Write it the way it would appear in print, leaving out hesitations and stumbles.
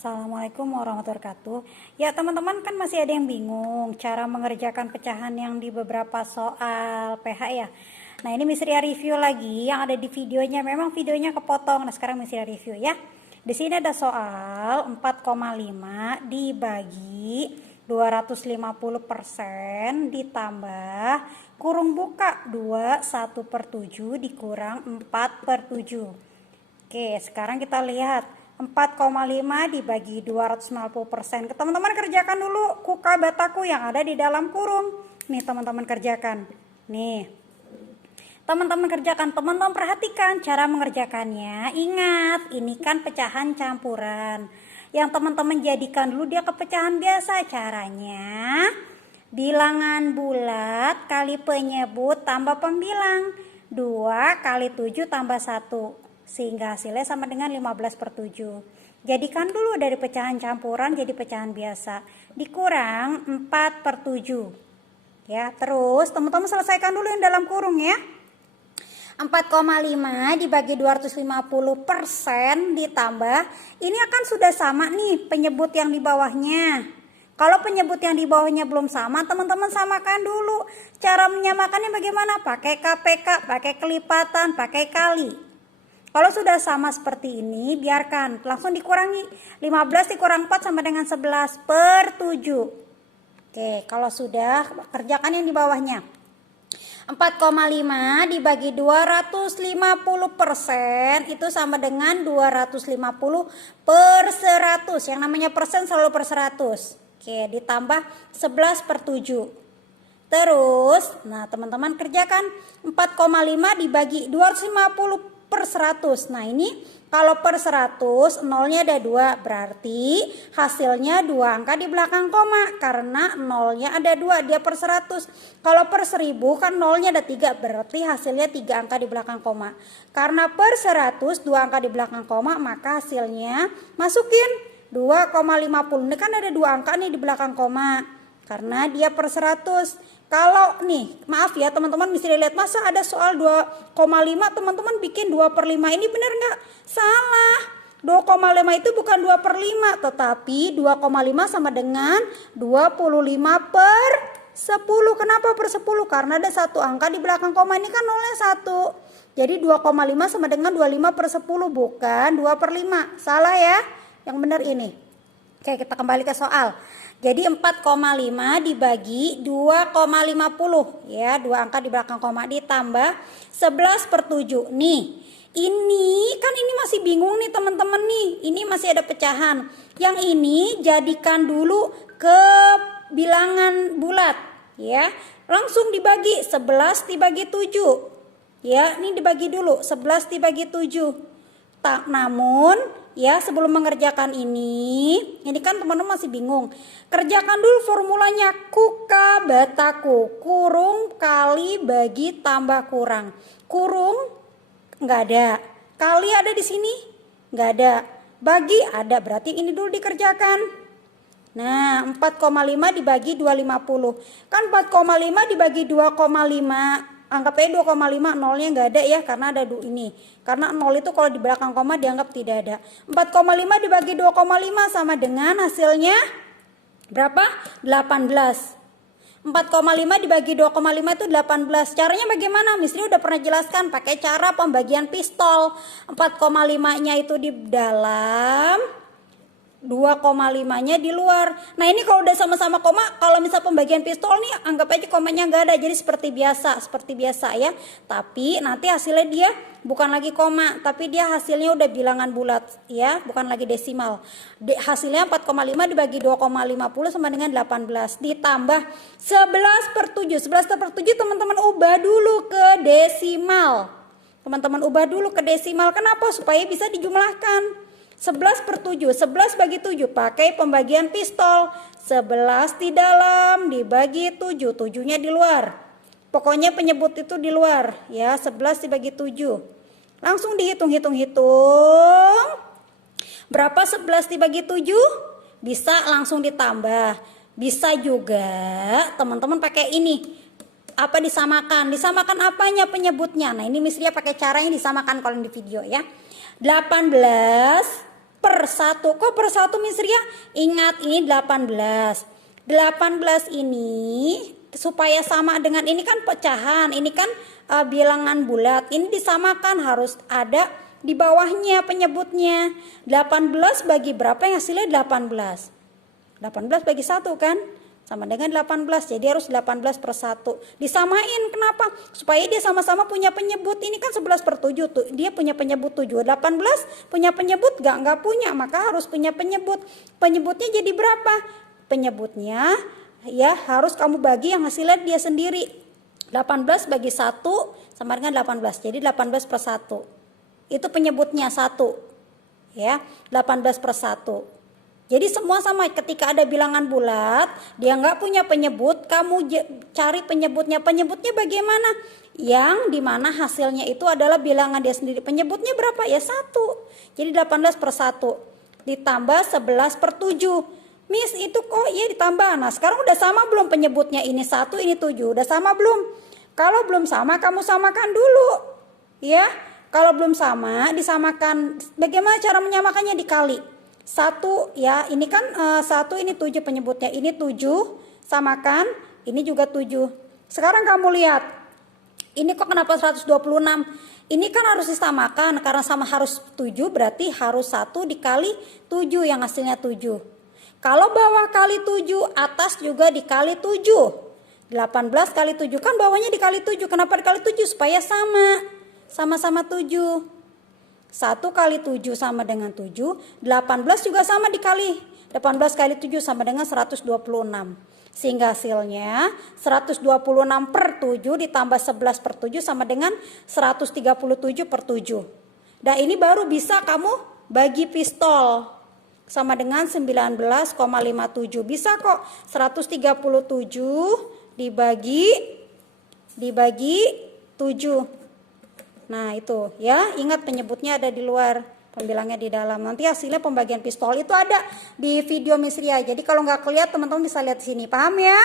Assalamualaikum warahmatullahi wabarakatuh. Ya teman-teman, kan masih ada yang bingung cara mengerjakan pecahan yang di beberapa soal PH ya. Nah ini Misria review lagi yang ada di videonya. Memang videonya kepotong. Nah sekarang Misria review ya. Di sini ada soal 4,5 dibagi 250% ditambah kurung buka 2/1/7 dikurang 4/7. Oke, sekarang kita lihat 4,5 dibagi 250%. Teman-teman kerjakan dulu kuka bataku yang ada di dalam kurung. Nih teman-teman kerjakan. Nih. Teman-teman kerjakan, teman-teman perhatikan cara mengerjakannya. Ingat, ini kan pecahan campuran. Yang teman-teman jadikan dulu dia ke pecahan biasa. Caranya bilangan bulat kali penyebut tambah pembilang. 2 kali 7 tambah 1. Sehingga hasilnya sama dengan 15/7. Jadikan dulu dari pecahan campuran jadi pecahan biasa. Dikurang 4/7. Ya, terus teman-teman selesaikan dulu yang dalam kurung ya. 4,5 dibagi 250% ditambah. Ini akan sudah sama nih penyebut yang di bawahnya. Kalau penyebut yang di bawahnya belum sama, teman-teman samakan dulu. Cara menyamakannya bagaimana? Pakai KPK, pakai kelipatan, pakai kali. Kalau sudah sama seperti ini, biarkan. Langsung dikurangi. 15 dikurang 4 sama dengan 11/7. Oke, kalau sudah, kerjakan yang di bawahnya. 4,5 dibagi 250% itu sama dengan 250/100. Yang namanya persen selalu per 100. Oke, ditambah 11/7. Terus, nah teman-teman kerjakan 4,5 dibagi 250/100. Nah ini kalau per 100 nolnya ada 2, berarti hasilnya 2 angka di belakang koma. Karena nolnya ada 2, dia per 100. Kalau per 1000 kan nolnya ada 3, berarti hasilnya 3 angka di belakang koma. Karena per 100 2 angka di belakang koma, maka hasilnya masukin 2,50. Ini kan ada 2 angka nih di belakang koma. Karena dia per 100. Kalau nih, maaf ya teman-teman, bisa dilihat masa ada soal 2,5 teman-teman bikin 2/5. Ini benar nggak? Salah. 2,5 itu bukan 2/5, tetapi 2,5 sama dengan 25/10. Kenapa per 10? Karena ada satu angka di belakang koma, ini kan nolnya 1. Jadi 2,5 sama dengan 25/10, bukan 2/5. Salah ya? Yang benar ini. Oke, kita kembali ke soal. Jadi 4,5 dibagi 2,50 ya, 2 angka di belakang koma ditambah 11/7. Nih, ini masih bingung nih teman-teman nih. Ini masih ada pecahan. Yang ini jadikan dulu ke bilangan bulat ya. Langsung dibagi 11 dibagi 7. Ya, ini dibagi dulu 11 dibagi 7. Namun ya sebelum mengerjakan ini kan teman-teman masih bingung. Kerjakan dulu formulanya kuka bataku. Kurung kali bagi tambah kurang. Kurung nggak ada. Kali ada di sini? Nggak ada. Bagi ada, berarti ini dulu dikerjakan. Nah 4,5 dibagi 250. Kan 4,5 dibagi 2,5. Anggap aja 2,5, nolnya nggak ada ya karena ada ini. Karena 0 itu kalau di belakang koma dianggap tidak ada. 4,5 dibagi 2,5 sama dengan hasilnya berapa? 18. 4,5 dibagi 2,5 itu 18. Caranya bagaimana? Misri udah pernah jelaskan pakai cara pembagian pistol. 4,5-nya itu di dalam, 2,5-nya di luar. Nah ini kalau udah sama-sama koma, kalau misal pembagian pistol nih anggap aja komanya nggak ada, jadi seperti biasa ya. Tapi nanti hasilnya dia bukan lagi koma, tapi dia hasilnya udah bilangan bulat ya, bukan lagi desimal. Hasilnya 4,5 dibagi 2,50 sama dengan 18 ditambah 11/7. 11/7 teman-teman ubah dulu ke desimal. Teman-teman ubah dulu ke desimal. Kenapa? Supaya bisa dijumlahkan. 11/7, 11 bagi 7 pakai pembagian pistol. 11 di dalam dibagi 7, 7-nya di luar. Pokoknya penyebut itu di luar ya, 11 dibagi 7. Langsung dihitung-hitung. Berapa 11 dibagi 7? Bisa langsung ditambah. Bisa juga teman-teman pakai ini. Apa disamakan? Disamakan apanya penyebutnya? Nah ini Misria pakai cara yang disamakan kalau di video ya. 18 per per 1. Kok per 1 Miss Ria? Ingat ini 18. 18 ini supaya sama dengan ini kan pecahan, ini kan bilangan bulat. Ini disamakan, harus ada di bawahnya penyebutnya. 18 bagi berapa yang hasilnya 18? 18 bagi 1 kan? Sama dengan 18, jadi harus 18 per 1. Disamain, kenapa? Supaya dia sama-sama punya penyebut. Ini kan 11 per 7 tuh, dia punya penyebut 7. 18 punya penyebut nggak punya, maka harus punya penyebut. Penyebutnya jadi berapa? Penyebutnya ya harus kamu bagi yang hasilnya dia sendiri. 18 bagi 1 sama dengan 18, jadi 18 per 1. Itu penyebutnya 1. Ya, 18 per 1. Jadi semua sama, ketika ada bilangan bulat, dia nggak punya penyebut, kamu cari penyebutnya. Penyebutnya bagaimana? Yang dimana hasilnya itu adalah bilangan dia sendiri. Penyebutnya berapa? Ya 1. Jadi 18 per 1. Ditambah 11 per 7. Miss itu kok iya ditambah. Nah sekarang udah sama belum penyebutnya? Ini 1, ini 7. Udah sama belum? Kalau belum sama, kamu samakan dulu. Ya, kalau belum sama, disamakan. Bagaimana cara menyamakannya? Dikali. 1 ya, ini kan 1, ini 7 penyebutnya, ini 7, samakan, ini juga 7. Sekarang kamu lihat, ini kok kenapa 126? Ini kan harus disamakan, karena sama harus 7, berarti harus 1 dikali 7 yang hasilnya 7. Kalau bawah kali 7, atas juga dikali 7. 18 kali 7, kan bawahnya dikali 7, kenapa dikali 7? Supaya sama-sama 7. 1 kali 7 sama dengan 7, 18 juga sama dikali. 18 kali 7 sama dengan 126. Sehingga hasilnya 126 per 7 ditambah 11 per 7 sama dengan 137 per 7. Dan ini baru bisa kamu bagi pistol. Sama dengan 19,57. Bisa kok 137 dibagi 7. Nah itu ya, ingat penyebutnya ada di luar, pembilangnya di dalam. Nanti hasilnya pembagian pistol itu ada di video Miss Ria. Jadi kalau nggak kelihatan teman-teman bisa lihat di sini, paham ya?